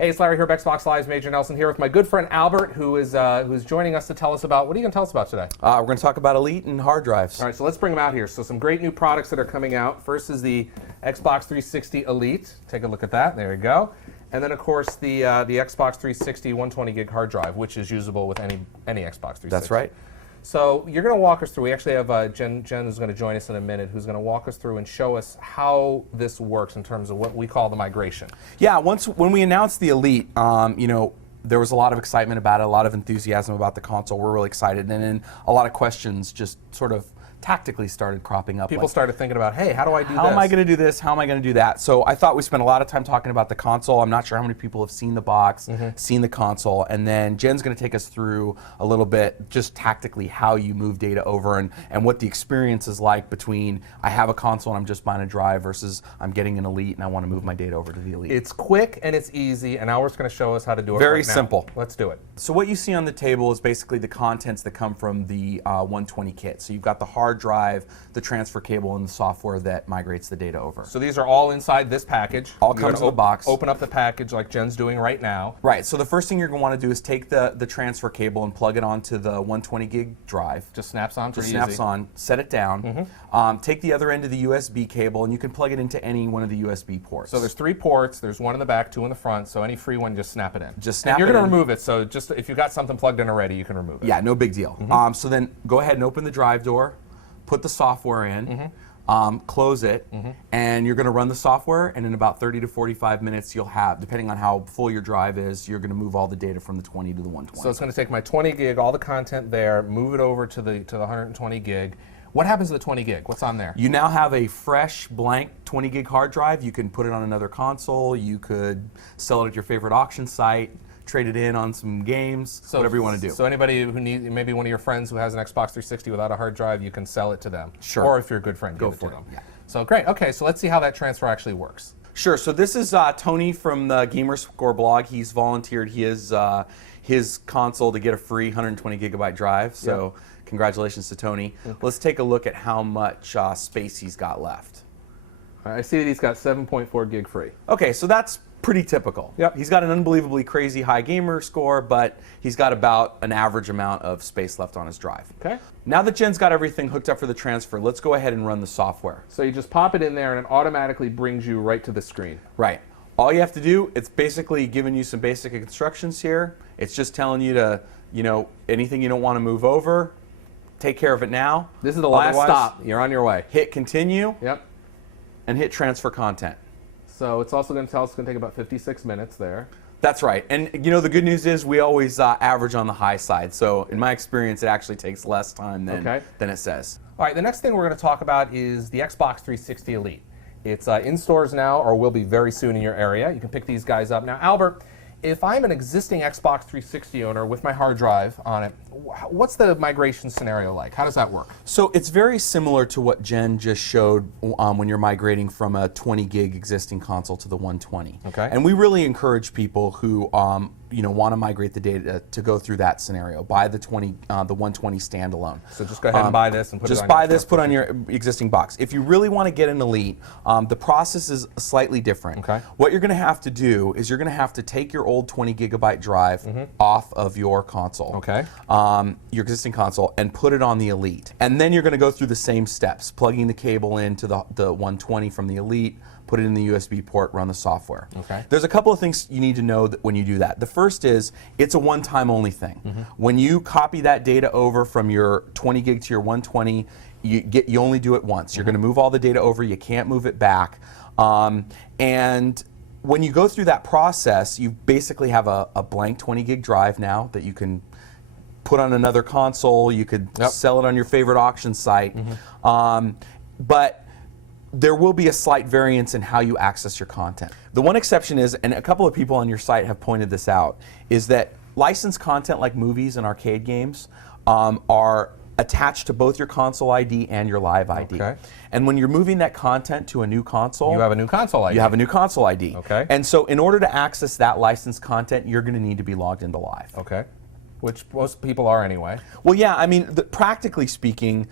Hey, it's Larry here, Xbox Live's Major Nelson here with my good friend Albert, who's joining us to tell us about, what are you going to tell us about today? We're going to talk about Elite and hard drives. All right, so let's bring them out here. So some great new products that are coming out. First is the Xbox 360 Elite. Take a look at that. There you go. And then, of course, the Xbox 360 120 gig hard drive, which is usable with any Xbox 360. That's right. So you're going to walk us through. We actually have Jen who's going to join us in a minute, who's going to walk us through and show us how this works in terms of what we call the migration. Yeah, when we announced the Elite, there was a lot of excitement about it, a lot of enthusiasm about the console. We're really excited, and then a lot of questions just sort of tactically started cropping up. People started thinking about, hey, how do I do this? How am I going to do this? How am I going to do that? So I thought we spent a lot of time talking about the console. I'm not sure how many people have seen the box, seen the console, and then Jen's going to take us through a little bit just tactically how you move data over and what the experience is like between I have a console and I'm just buying a drive versus I'm getting an Elite and I want to move my data over to the Elite. It's quick and it's easy, and Albert's going to show us how to do it Very right now. simple. Let's do it. So what you see on the table is basically the contents that come from the 120 kit. So you've got the hard drive, the transfer cable, and the software that migrates the data over. So these are all inside this package. All comes in the box. Open up the package like Jen's doing right now. Right, so the first thing you're going to want to do is take the transfer cable and plug it onto the 120 gig drive. Just snaps on, pretty Just snaps easy. on, set it down. Take the other end of the USB cable and you can plug it into any one of the USB ports. So there's 3 ports, there's 1 in the back, 2 in the front, so any free one, just snap it in. Just snap it in. You're going to remove it, so just if you've got something plugged in already, you can remove it. Yeah, no big deal. So then go ahead and open the drive door, put the software in, close it, and you're going to run the software, and in about 30 to 45 minutes you'll have, depending on how full your drive is, you're going to move all the data from the 20 to the 120. So it's going to take my 20 gig, all the content there, move it over to the 120 gig. What happens to the 20 gig? What's on there? You now have a fresh, blank 20 gig hard drive. You can put it on another console. You could sell it at your favorite auction site, trade it in on some games, whatever you want to do. So anybody who needs, maybe one of your friends who has an Xbox 360 without a hard drive, you can sell it to them. Sure. Or if you're a good friend, Go give it for to it. them. Yeah. So great. Okay, so let's see how that transfer actually works. Sure. So this is Tony from the Gamerscore blog. He's volunteered his console to get a free 120 gigabyte drive. So congratulations to Tony. Let's take a look at how much space he's got left. I see that he's got 7.4 gig free. Okay, so that's pretty typical. Yep. He's got an unbelievably crazy high gamer score, but he's got about an average amount of space left on his drive. Okay. Now that Jen's got everything hooked up for the transfer, let's go ahead and run the software. So you just pop it in there and it automatically brings you right to the screen. Right. All you have to do, it's basically giving you some basic instructions here. It's just telling you to, anything you don't want to move over, take care of it now. This is the last Otherwise, stop. You're on your way. Hit continue. Yep. And hit transfer content. So it's also going to tell us it's going to take about 56 minutes there. That's right. And the good news is we always average on the high side. So in my experience, it actually takes less time than it says. All right, the next thing we're going to talk about is the Xbox 360 Elite. It's in stores now, or will be very soon in your area. You can pick these guys up. Now, Albert, if I'm an existing Xbox 360 owner with my hard drive on it, what's the migration scenario like? How does that work? So it's very similar to what Jen just showed when you're migrating from a 20 gig existing console to the 120. Okay. And we really encourage people who want to migrate the data to go through that scenario. Buy the 120 standalone. So just go ahead and buy this and put it on Just buy this, put on your existing box. If you really want to get an Elite, the process is slightly different. Okay. What you're going to have to do is you're going to have to take your old 20 gigabyte drive off of your console. Okay. Your existing console, and put it on the Elite. And then you're going to go through the same steps, plugging the cable into the 120 from the Elite, put it in the USB port, run the software. Okay. There's a couple of things you need to know when you do that. The first is it's a one-time only thing. When you copy that data over from your 20 gig to your 120, you only do it once. You're going to move all the data over. You can't move it back. And when you go through that process, you basically have a blank 20 gig drive now that you can put on another console. You could sell it on your favorite auction site. But there will be a slight variance in how you access your content. The one exception is, and a couple of people on your site have pointed this out, is that licensed content like movies and arcade games are attached to both your console ID and your live ID. Okay. And when you're moving that content to a new console, You have a new console ID. you have a new console ID. Okay. And so in order to access that licensed content, you're going to need to be logged into live. Okay. Which most people are anyway. Well, yeah, I mean, practically speaking,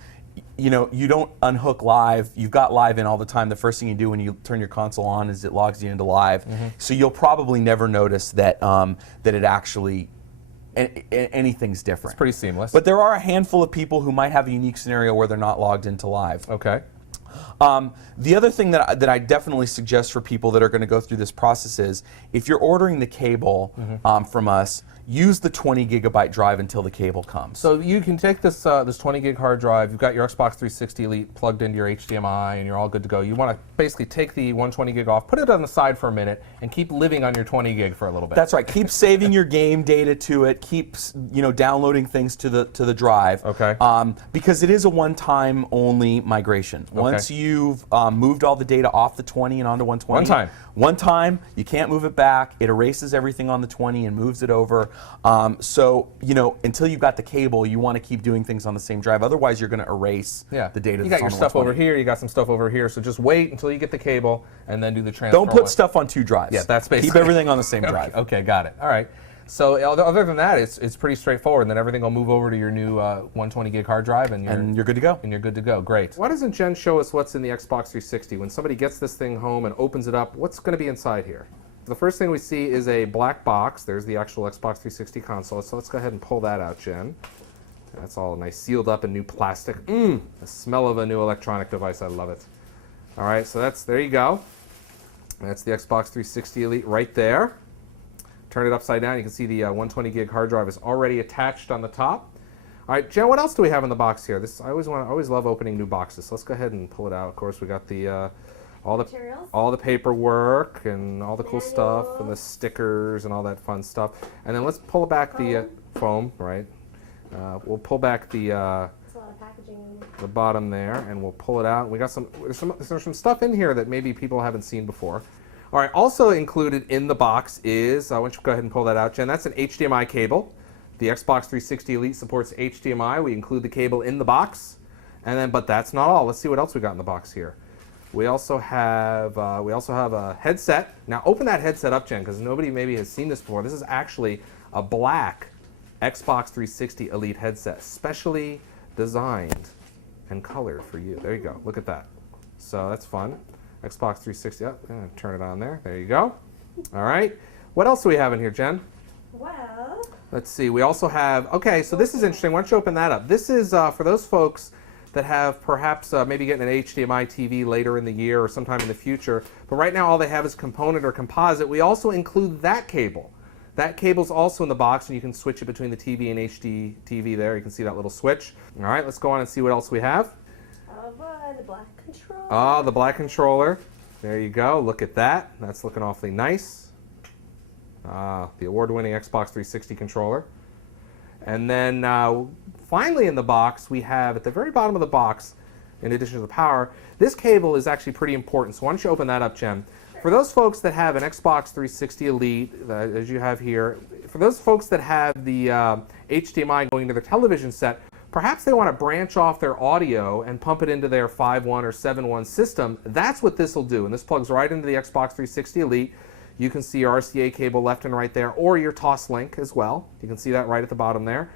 you know, you don't unhook live. You've got live in all the time. The first thing you do when you turn your console on is it logs you into live. So you'll probably never notice that that it actually anything's different. It's pretty seamless. But there are a handful of people who might have a unique scenario where they're not logged into live. Okay. The other thing that I definitely suggest for people that are going to go through this process is, if you're ordering the cable from us, use the 20 gigabyte drive until the cable comes. So you can take this this 20 gig hard drive. You've got your Xbox 360 Elite plugged into your HDMI, and you're all good to go. You want to basically take the 120 gig off, put it on the side for a minute, and keep living on your 20 gig for a little bit. That's right. Keep saving your game data to it. Keep downloading things to the drive. Okay. Because it is a one-time only migration. Once you've moved all the data off the 20 and onto 120. One time. You can't move it back. It erases everything on the 20 and moves it over. So, until you've got the cable, you want to keep doing things on the same drive. Otherwise, you're going to erase the data. You got your stuff over here. You got some stuff over here. So just wait until you get the cable and then do the transfer. Don't put stuff on two drives. Yeah, that's basically. Keep everything on the same drive. Okay, got it. All right. So other than that, it's pretty straightforward. And then everything will move over to your new 120 gig hard drive, and you're good to go. And you're good to go. Great. Why doesn't Jen show us what's in the Xbox 360? When somebody gets this thing home and opens it up, what's going to be inside here? The first thing we see is a black box. There's the actual Xbox 360 console. So let's go ahead and pull that out, Jen. That's all nice, sealed up in new plastic. The smell of a new electronic device. I love it. All right, so there you go. That's the Xbox 360 Elite right there. Turn it upside down. You can see the 120 gig hard drive is already attached on the top. All right, Jen, what else do we have in the box here? I always love opening new boxes. So let's go ahead and pull it out. Of course, we got the all the paperwork and all the cool stuff and the stickers and all that fun stuff. And then let's pull back the foam, right? We'll pull back the bottom there, and we'll pull it out. We got there's some stuff in here that maybe people haven't seen before. All right, also included in the box is, why don't you go ahead and pull that out, Jen? That's an HDMI cable. The Xbox 360 Elite supports HDMI. We include the cable in the box, but that's not all. Let's see what else we got in the box here. We also have a headset. Now open that headset up, Jen, because nobody maybe has seen this before. This is actually a black Xbox 360 Elite headset, specially designed and colored for you. There you go. Look at that. So that's fun. Xbox 360. Oh, turn it on there. There you go. All right. What else do we have in here, Jen? Well, let's see. We also have. Okay, so this is interesting. Why don't you open that up? This is for those folks that have perhaps maybe getting an HDMI TV later in the year or sometime in the future. But right now all they have is component or composite. We also include that cable. That cable's also in the box, and you can switch it between the TV and HD TV there. You can see that little switch. All right, let's go on and see what else we have. Oh boy, the black controller. Ah, the black controller. There you go. Look at that. That's looking awfully nice. The award-winning Xbox 360 controller. And then finally in the box, we have at the very bottom of the box, in addition to the power, this cable is actually pretty important. So why don't you open that up, Jen? For those folks that have an Xbox 360 Elite, as you have here, for those folks that have the HDMI going to their television set, perhaps they want to branch off their audio and pump it into their 5.1 or 7.1 system. That's what this will do. And this plugs right into the Xbox 360 Elite. You can see your RCA cable left and right there, or your Toslink as well. You can see that right at the bottom there.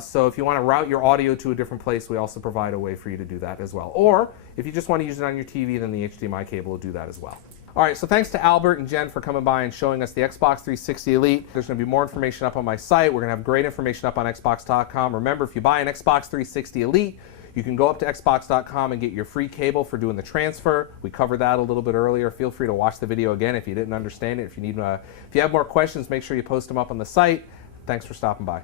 So if you want to route your audio to a different place, we also provide a way for you to do that as well. Or if you just want to use it on your TV, then the HDMI cable will do that as well. All right, so thanks to Albert and Jen for coming by and showing us the Xbox 360 Elite. There's going to be more information up on my site. We're going to have great information up on Xbox.com. Remember, if you buy an Xbox 360 Elite, you can go up to Xbox.com and get your free cable for doing the transfer. We covered that a little bit earlier. Feel free to watch the video again if you didn't understand it. If you have more questions, make sure you post them up on the site. Thanks for stopping by.